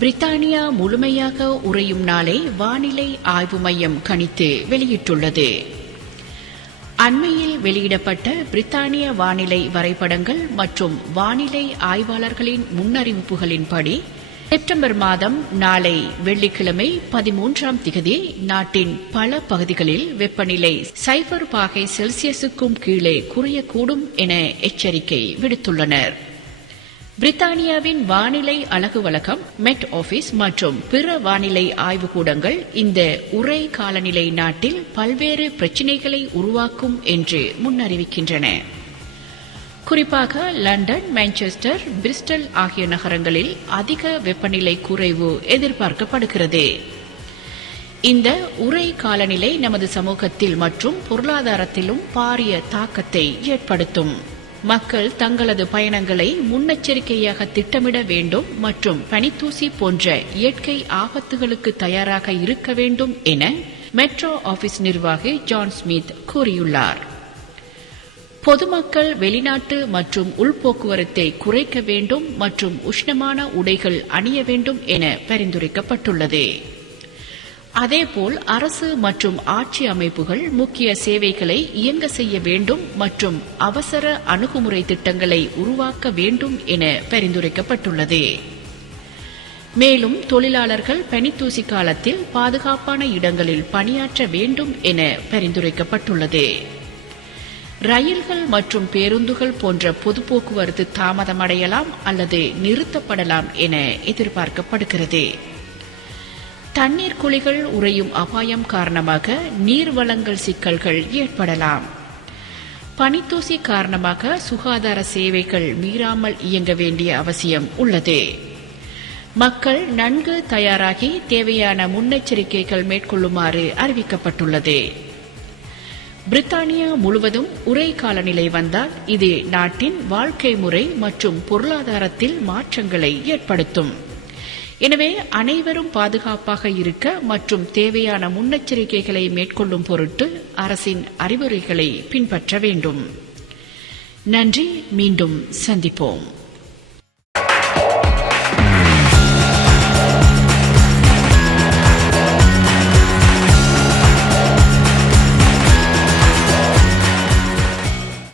பிரித்தானியா முழுமையாக உறையும் நாளை வானிலை ஆய்வு மையம் கணித்து வெளியிட்டுள்ளது. அண்மையில் வெளியிடப்பட்ட பிரித்தானிய வானிலை வரைபடங்கள் மற்றும் வானிலை ஆய்வாளர்களின் முன்னறிவிப்புகளின்படி செப்டம்பர் மாதம் நாளை வெள்ளிக்கிழமை பதிமூன்றாம் திகதி நாட்டின் பல பகுதிகளில் வெப்பநிலை சைபர் பாகை செல்சியஸுக்கும் கீழே குறையக்கூடும் என எச்சரிக்கை விடுத்துள்ளனர். பிரித்தானியாவின் வானிலை அழகு வழக்கம் மெட் ஆபீஸ் மற்றும் பிற வானிலை ஆய்வுக்கூடங்கள் இந்த உரை காலநிலை நாட்டில் பல்வேறு பிரச்சினைகளை உருவாக்கும் என்று முன்னறிவிக்கின்றன. குறிப்பாக லண்டன் மான்செஸ்டர் பிரிஸ்டல் ஆகிய நகரங்களில் அதிக வெப்பநிலை குறைவு எதிர்பார்க்கப்படுகிறது. இந்த உரை காலநிலை நமது சமூகத்தில் மற்றும் பொருளாதாரத்திலும் பாரிய தாக்கத்தை ஏற்படுத்தும். மக்கள் தங்களது பயணங்களை முன்னெச்சரிக்கையாக திட்டமிட வேண்டும் மற்றும் பனித்தூசி போன்ற இயற்கை ஆபத்துகளுக்கு தயாராக இருக்க வேண்டும் என மெட்ரோ ஆபீஸ் நிர்வாகி ஜான் ஸ்மித் கூறியுள்ளார். பொதுமக்கள் வெளிநாட்டு மற்றும் உள்போக்குவரத்தை குறைக்க வேண்டும் மற்றும் உஷ்ணமான உடைகள் அணிய வேண்டும் என பரிந்துரைக்கப்பட்டுள்ளது. அதேபோல் அரசு மற்றும் ஆட்சி அமைப்புகள் முக்கிய சேவைகளை இயங்க செய்ய வேண்டும் மற்றும் அவசர அணுகுமுறை திட்டங்களை உருவாக்க வேண்டும் என பரிந்துரைக்கப்பட்டுள்ளது. மேலும் தொழிலாளர்கள் பனித்தூசி காலத்தில் பாதுகாப்பான இடங்களில் பணியாற்ற வேண்டும் என பரிந்துரைக்கப்பட்டுள்ளது. ரயில்கள் மற்றும் பேருந்துகள் போன்ற பொது போக்குவரத்து தாமதமடையலாம் அல்லது நிறுத்தப்படலாம் என எதிர்பார்க்கப்படுகிறது. தண்ணீர் குழிகள் உறையும் அபாயம் காரணமாக நீர்வளங்கள் சிக்கல்கள் ஏற்படலாம். பனித்தூசி காரணமாக சுகாதார சேவைகள் மீறாமல் இயங்க வேண்டிய அவசியம் உள்ளது. மக்கள் நன்கு தயாராகி தேவையான முன்னெச்சரிக்கைகள் மேற்கொள்ளுமாறு அறிவிக்கப்பட்டுள்ளது. பிரித்தானியா முழுவதும் உரை காலநிலை வந்தால் இது நாட்டின் வாழ்க்கை முறை மற்றும் பொருளாதாரத்தில் மாற்றங்களை ஏற்படுத்தும். எனவே அனைவரும் பாதுகாப்பாக இருக்க மற்றும் தேவையான முன்னெச்சரிக்கைகளை மேற்கொள்ளும் பொருட்டு அரசின் அறிவுரைகளை பின்பற்ற வேண்டும். நன்றி மீண்டும் சந்திப்போம்.